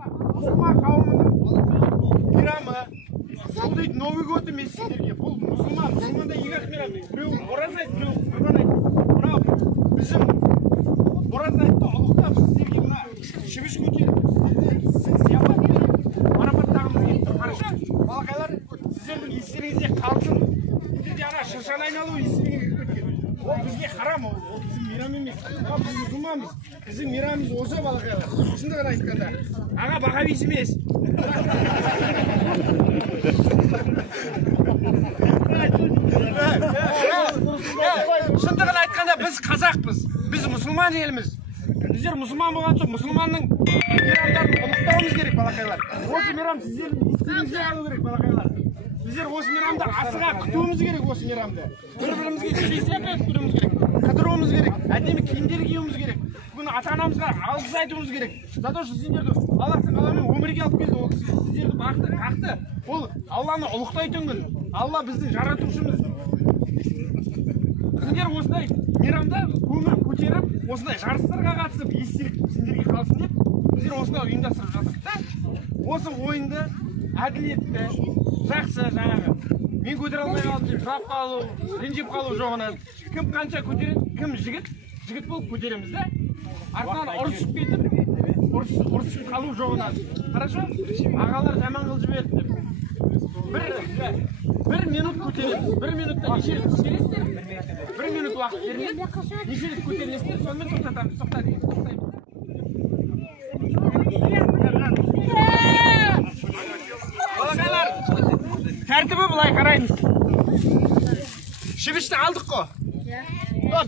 Musulmon qavmining meyrami, сол deydi Новый год емес сіздерге. Бұл мұсылманда екі мейрам. Біреу ораза айт, біреу құрбан айт. Мына біздің ораза айтты ұлықтап сіздерге мына шібіш көтеріп, сіздерге зияпат беріп, марапаттағымыз келіп тұр. Қараша, балақайлар, сіздердің естеріңізде қалсын. Сіздерде ана шыршаны айналу естеріңізге кеткен. Ол бізге харам, ол біздің мейрам емес. Біз мұсылманбыз. Біздің мейрамымыз осы балақайлар. Шындығын айтқанда. Аға баға бейіс емес. Шындығын айтқанда біз қазақпыз. Біз мұсылман елміз. Біздер мұсылман болған соң мұсылманның мейрамдарын ұлықтауымыз керек, балақайлар. Осы мейрам сіздердің естеріңізде қалу керек, балақайлар. Біздер осы мейрамды асыға күтуіміз керек, осы мейрамды. Бір-бірімізге сыйлық беруіміз керек, қыдыруымыз керек, әдемі киімдер киюіміз керек. Бүгін ата-анамызға алғыс айтуымыз керек. Зато что сендерді Аллахтың қалауымен өмірге алып келді, ол кісі сіздерді бақты, қақты. Ол Алланы ұлықтайтын күн. Алла біздің жаратушымыз. Сендер осындай мейрамда көңіл көтеріп, осындай жарыстарға қатысып, естелік сендерге қалсын деп, біздер осындай ұйымдастырып жатырмыз да. Осы ойынды әділетті, жақсы жаңағы. Мен көтере алмай қалдым деп жұрап қалу, ренжіп қалу жоғынан. Кім қанша көтереді, кім жігіт болып көтереміз да. Артынан ұрысып кетіп, ұрысып қалу жоғынан. Хорошо? Ағалар жаман қыл жіберді деп. Bir minut көтереміз. Bir минутта неше рет көтересіздер? Bir минут уақыт беріледі. Неше рет көтересіздер? Сонымен тоқтатамыз. Тоқтаймыз. Балақайлар, тәртібі былай қараймыз. Шібішті алдық қой.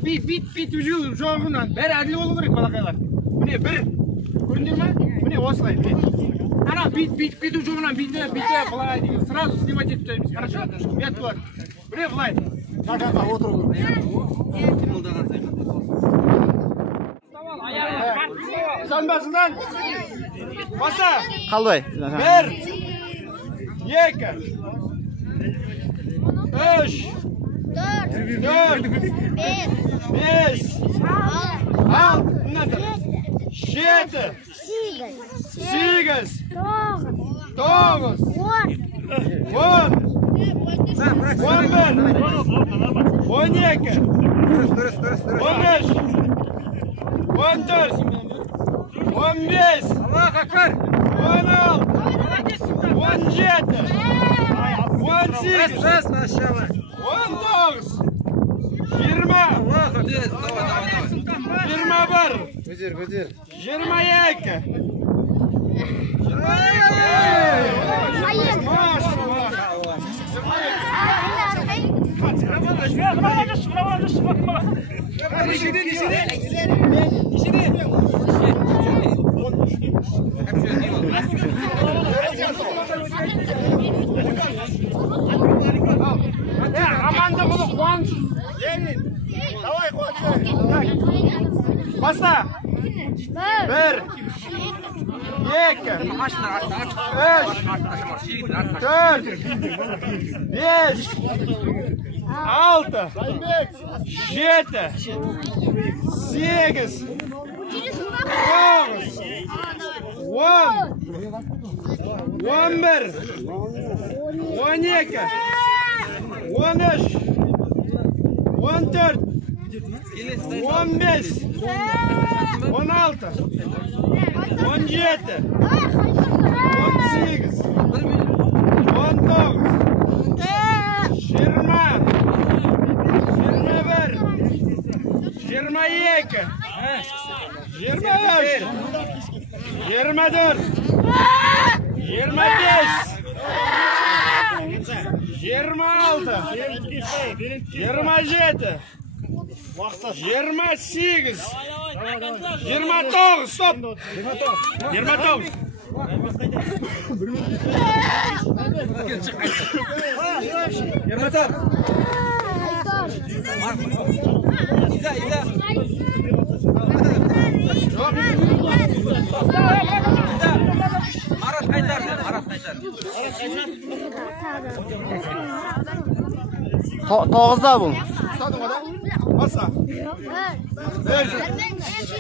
Бит жоғынан. Бәрі әділ болу керек, балақайлар. Міне бір. Көріндер ме? Міне осылай. Ана бит жоғынан биті былай деген. Сразу снимать етіп тойымыз. Хорошо? Бет болады. Міне былай. Жақаға отыру. Санбасынан. Баса. Қалбай. Bir. Екі. Үш. Dört. Beş. Altı. Жеті. Сегіз. Тоғыз. Он. Он бір. Он екі. Он үш. Он төрт. Он бес. Он алты. Он жеті. Он сегіз. Он тоғыз. Жиырма. Жиырма бір. Жиырма екі. Аманда bunu қуаныш. Давай Баста. Bir. İki. Üç. Dört. Beş. Altı. Жеті. Сегіз. Тоғыз. Он. Он бір. Он екі. Он үш. Он төрт. Он бес. Он алты. Он жеті. Он сегіз. Он тоғыз. Жиырма. Жиырма бір. Жиырма екі. Жиырма үш. Жиырма төрт. Жиырма бес. Жиырма алты. Жиырма жеті. Жиырма сегіз. Жиырма тоғыз. Стоп. Жиырма тоғыз. Жиырма тоғыз. Марат қайтар. Тоғызда бұл. Баса.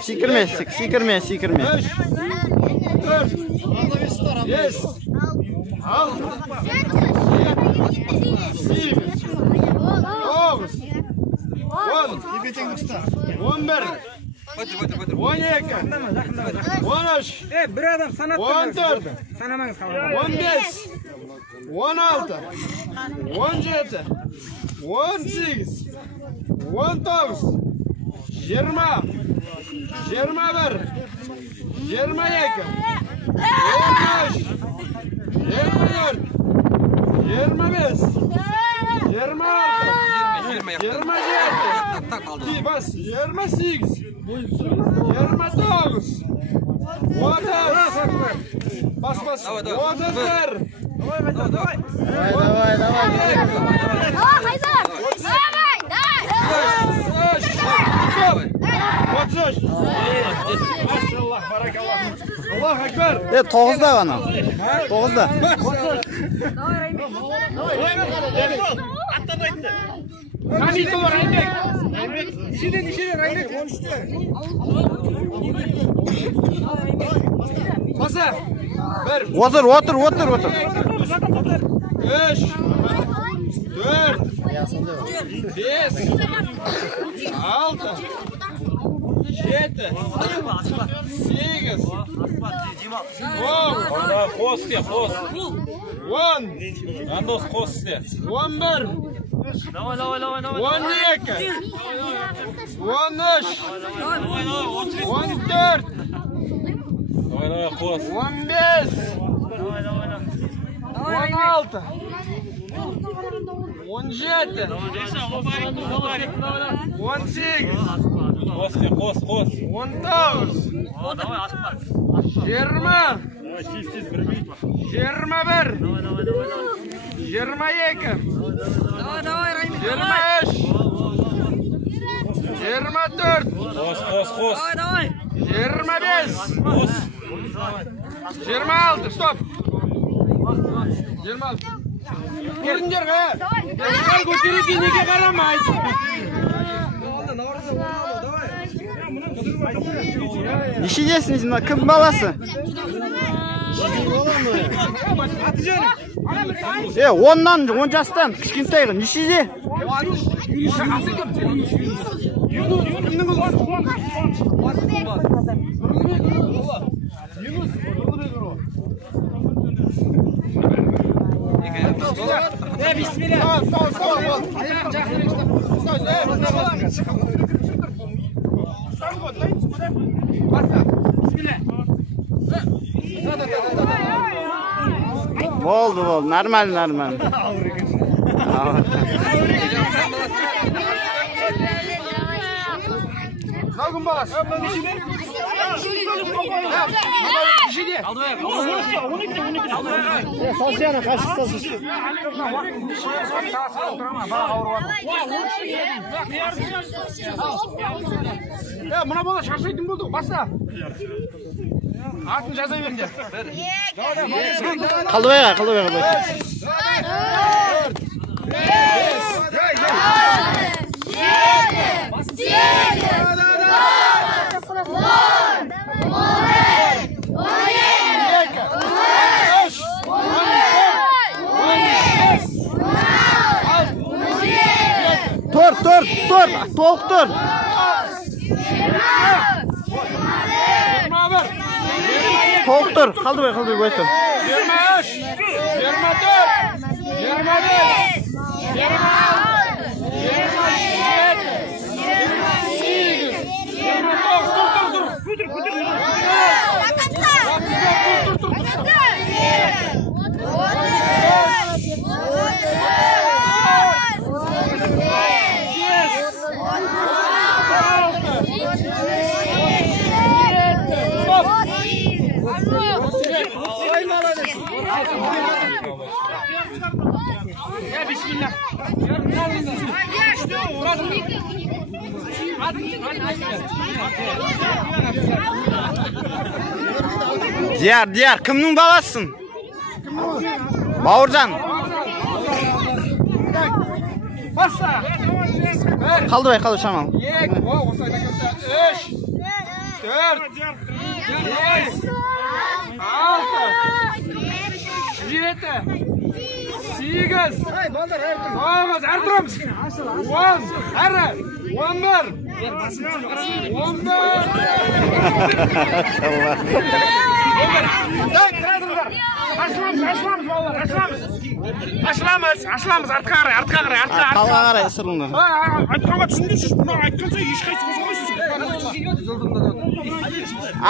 Секірме. Үш. Yes. Altı. 8. 9. 10. 11. 12. 13. Bir adam sanat 14. sanamanız kaldı. 15. 16. 17. 18. 19. 20. 21. 22. 25. 24. 25. 26. 27. Bas. 28. 29. 30. Bas. 31. Давай. 33. Maşallah, barakallah. Allahu ekber. 9'da bana. 9'da. Hamit olur Aynek. İşinin Aynek. Basa. Ver. Otur. 3. 4. 5. 6. 7. 8. 10. Хост ye, хост. 10. Andos хост ye. 11. Давай. 12. 13. 14. Давай, хост. 15. 16. 17. 18. Хост ye, хост. 19. 20. 21. 22. 23. 24. Хост. 25. Хост. 26. Stop. 26. Келіңдер ға. Қай көтереді неге қарамайды. Nişidesiniz mı? Kim balası? 10'dan 10 жасtan кішкентайғы нишеде? Bismillah. Oldu. Normal. Nagın balası. Salsiyana kaşık salsın. Ya buna bana şaşırdım bulduk. Basta. Atın jaza verin de. Kalıver. 4. Толықтыр. 21. Толықтыр. Қалдыбай көйтір. 23. 24. 25. 26. 27. 28. 29. Dur. Ya bismillah. Diyar. Kimning balasısın? Bauırcan. Basta. Қалдыбай шамал. 2. 3. 4. 5. Ашыламыз, артқа қарай. Қалға қарай ысырыңдар. Айтқанға түсіндірші, бұны айтқанса ешқайсы қозғамайсыз.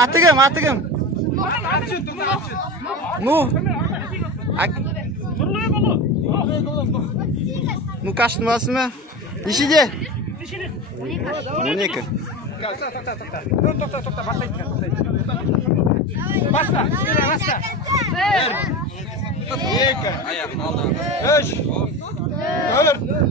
Аты кім? Ну. Ну, қаштың басын ба? Нешеде? 12. Тоқта, баста. Баста. 1, 2, 3, 4, 5, 6, 7, 8,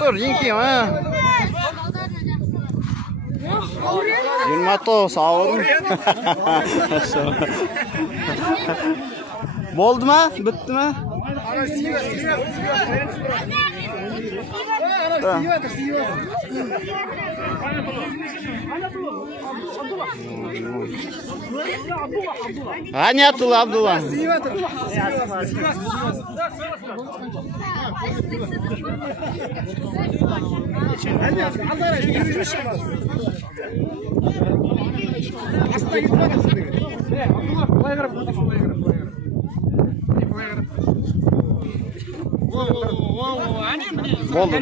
Тұр, еңкейім, 29 ауырым. Болды ма? Бітті ма? Ғаниятұлы Абдулла. Болды.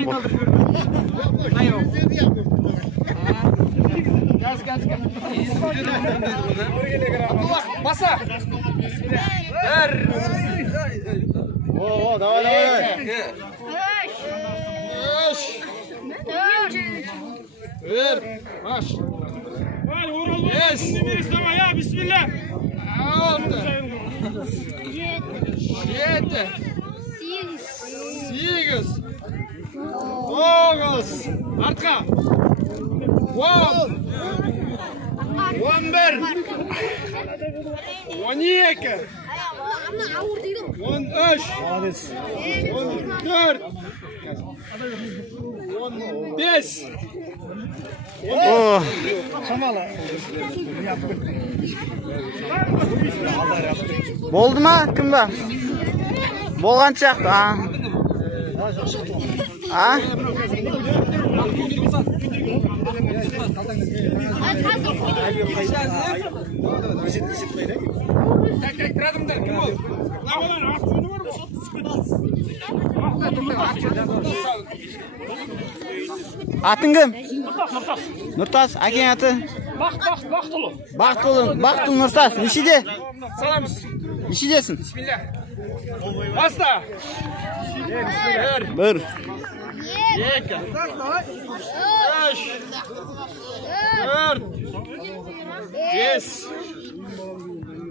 Баса. Давай. Маш. Бисмилlah. 7, 8, 9, артқа. 10, 11, 12, 13, 14, 15. Болды ма? Кім ба? Болған сияқты. Атың кім? Нұртас, әкең аты? Бақтылы Нұртас, нешеде? Саламыз. Нешедесің? Бисмилlah. Баста. 1, 2, 3, 4, 5,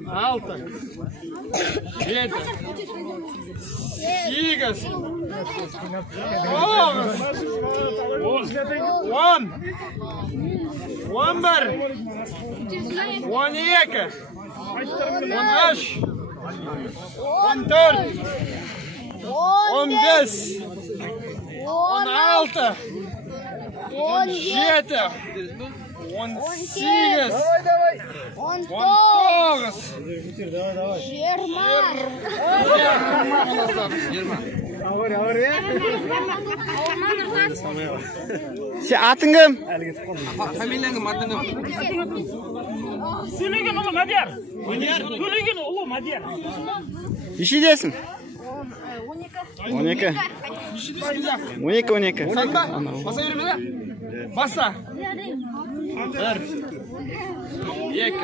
6, 7, 8, Atың кім? Фамилияң атын кім? Сөйлеген ұлы Мадияр. Сөйлеген ұлы Мадияр. Нешедесің? 12. 12. Санба? Баса берме да? Basta. 1, 2,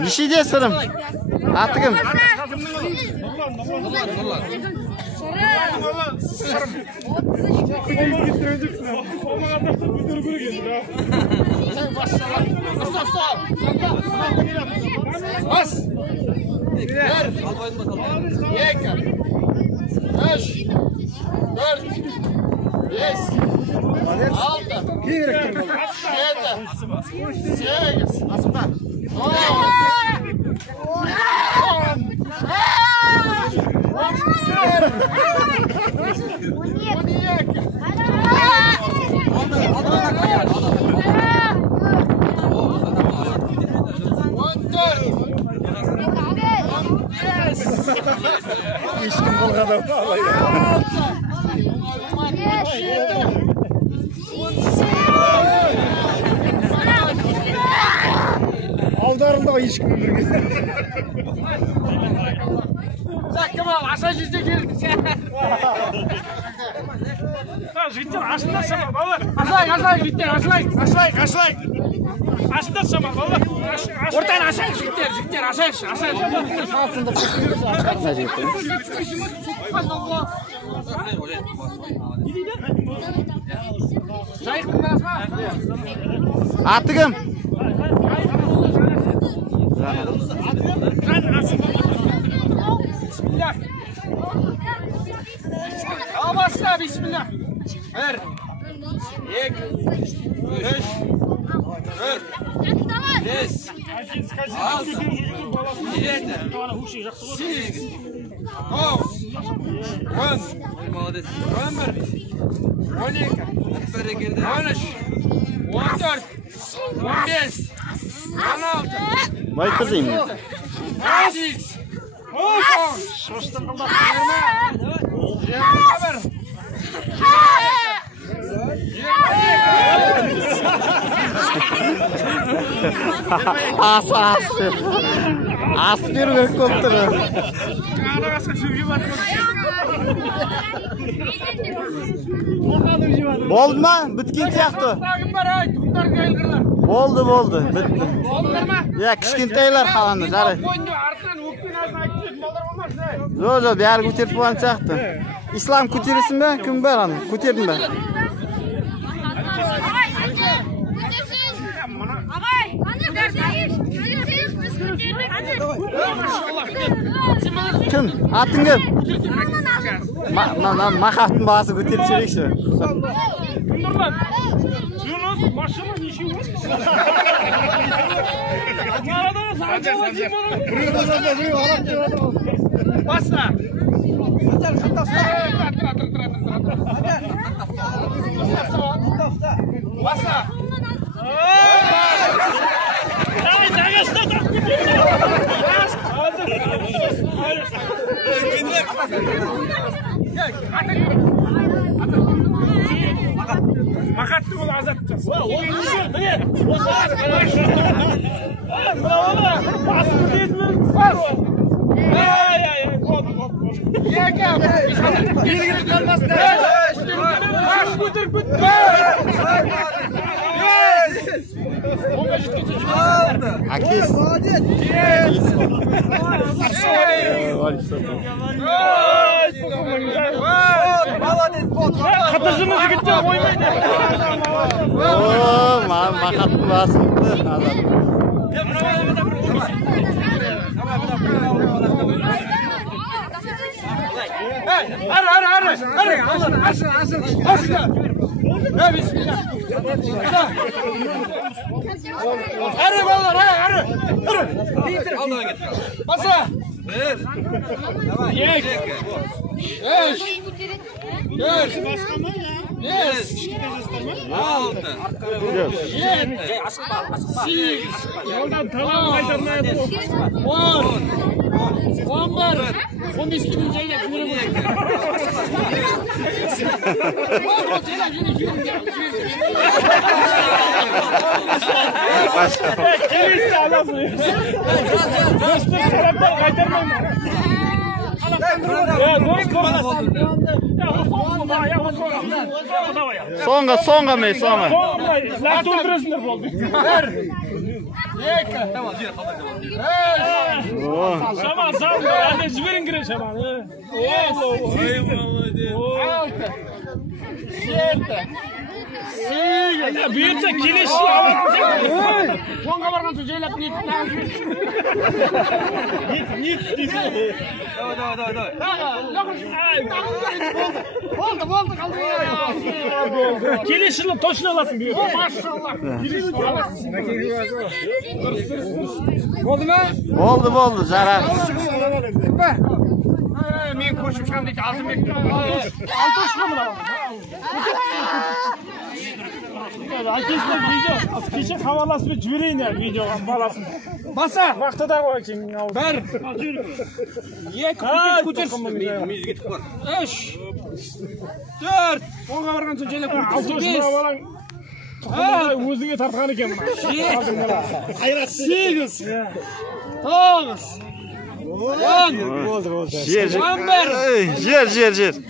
Nişide sırım. Atığım. Bas. 1, 2, 3, 4, 5, 6, 7, 8, Aldarında iş güldürüyor. Kemal aşağı yüzde gelin. Життер ашында шама бала. Aşağı життер, aşağı. Ашында шама бала. Ортан aşağı життер, aşağı. Atığım. Bismillah. Basta bismillah. 1, 2, 3, 4, 5, 6, 7, 8, 9, 10, молодец. 11, 12, 13, 14, 15, 16. Vay kızıyım ya. 18, 20, Aspir helikopteri. Bo'ldi mu? Bitgan siyoqdi. Bo'ldi, bitdi. Ya kichkintaylar xalani, jaraydi. Zo'q, bu yerga ko'tarib qo'ygan siyoqdi. Islom ko'tarsinmi? Kim bor ani? Ko'tardimmi? Kim? Atingim. Mana maxatning bosi ko'tarishirikchi. Yunus başına nişi var. Nerede sadece Basta. Basta. Makatlı ol azatacağız. Mene. Bravo. Basını değilsin. Var o. Ay. Yekam. Bir kalmaz. Baş götür. 15 gidecek. Aldı. Akis. Қатыржымыз жігіттер қоймайды. Мақат басымды. Yoldan tamam kaytarmaya bu. 15 bin şeyle Kimisi alamıyor. Dostum taraftan kaytarmayın. Ya dost korusun. Songa mey, songa. Lan durduruyorsunlar bu oldu. Şaman sağ ol. Hadi züverin girin şaman. Ya büyütse kiliş alacak. Songa vargan söyleyip nit. Nit. Oldu kaldı ya. Kilişini toşuna alasın büyük. Maşallah. Oldu mu? Oldu, zarar. Men koşup şamdaki altın bekliyorum. Altın şunu mu lan? Arkadaşlar video. Keşke havalasını cüreyin ya videodan balasın. Basa. Vakti da koy kim? Ver. Yek kutur. Müzik var. 3 4 Onga vargan so'ng jelak kutur. Altın şunu balan. O'ziga tartgan ekan. Hayrat 8 9 Oldu. Yer.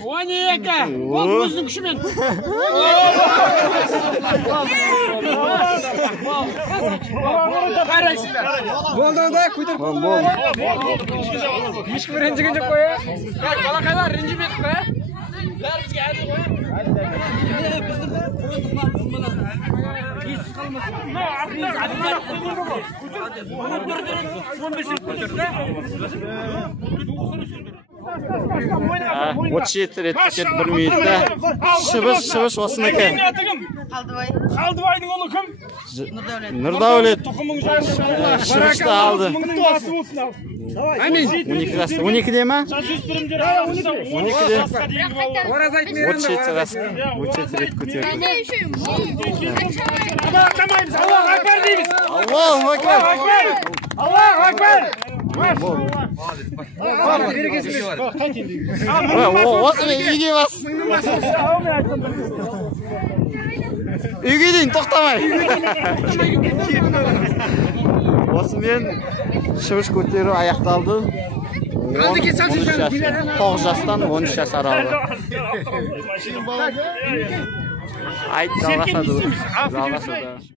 12. Oldu o'zining kuchimen. Bo'ldi-da, ko'tarib Bo'ldi. Hech kim ranjigan qo'ya. Balaqaylar ranjib etdi. Ular bizga aytdi qo'ya. O'tishit retket 1 minutda. Shivish osniki. Qaldibayning o'g'li kim? Nurdavlat. To'qiming joyi. Shivishda oldi. 12 deyman? 12 de. O'tishit ret ko'tardi. Allohu akbar deymiz. Allohu akbar. Allohu akbar. Uyga emas. Uyga deyin, to'xtamay. Osmen shivish ko'taruv oyoqdaldi. 9 yoshdan 13 yosh araligi. Ayt, dalg'asadi.